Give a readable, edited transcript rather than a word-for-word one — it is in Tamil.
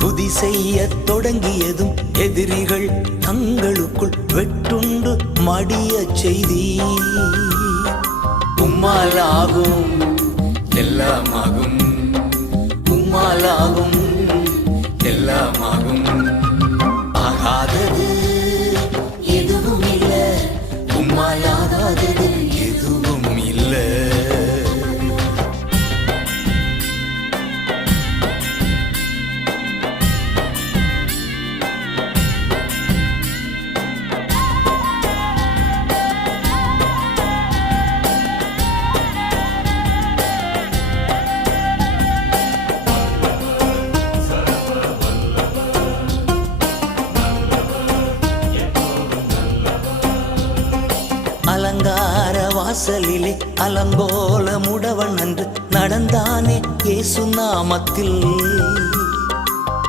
துதி செய்ய தொடங்கியதும் எதிரிகள் தங்களுக்குள் வெட்டுண்டு மடிய செய்தி. உம்மாலாகும் எல்லாமாகும், உம்மாலாகும் எல்லாமாகும். ஆகாதது எதுவும் இல்ல, உம்மாலாகாதது எதுவும் இல்ல. அலங்கார வாசலிலே அலங்கோல முடவன் அன்று நடந்தானே இயேசு நாமத்தில்.